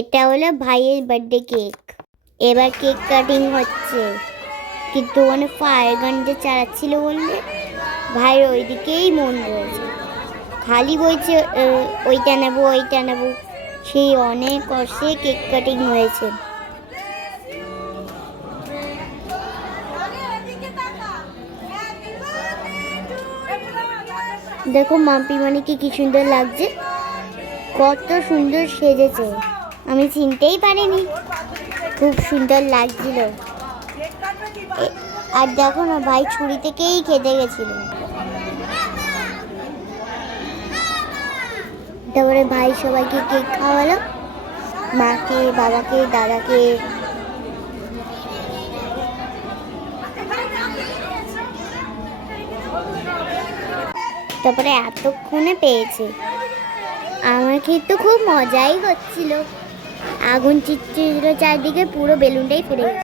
এটা হলো ভাইয়ের বার্থডে কেক। এবার কেক কাটিং হচ্ছে, কিন্তু মানে ফায়ার গান যে চালাচ্ছিল বললে ভাইয়ের ওইদিকেই মন রয়েছে, খালি বলছে ওইটা নেবো ওইটা নেবো। সেই অনেক কষ্টে কেক কাটিং হয়েছে। দেখো মাম্পি মানিকে কি সুন্দর লাগছে, কত সুন্দর সেজেছে, আমি চিনতেই পারিনি, খুব সুন্দর লাগছিল। আর দেখো না ভাই ছুরি থেকেই খেতে গেছিল। তারপরে ভাই সবাইকে কেক খাওয়ালো, মাকে, বাবাকে, দাদাকে। তারপরে এতক্ষণে পেয়েছে। আমার কিন্তু খুব মজাই হচ্ছিল, আগুন চিচ্ছিল চারদিকে, পুরো বেলুনটাই ফেটে গেছে।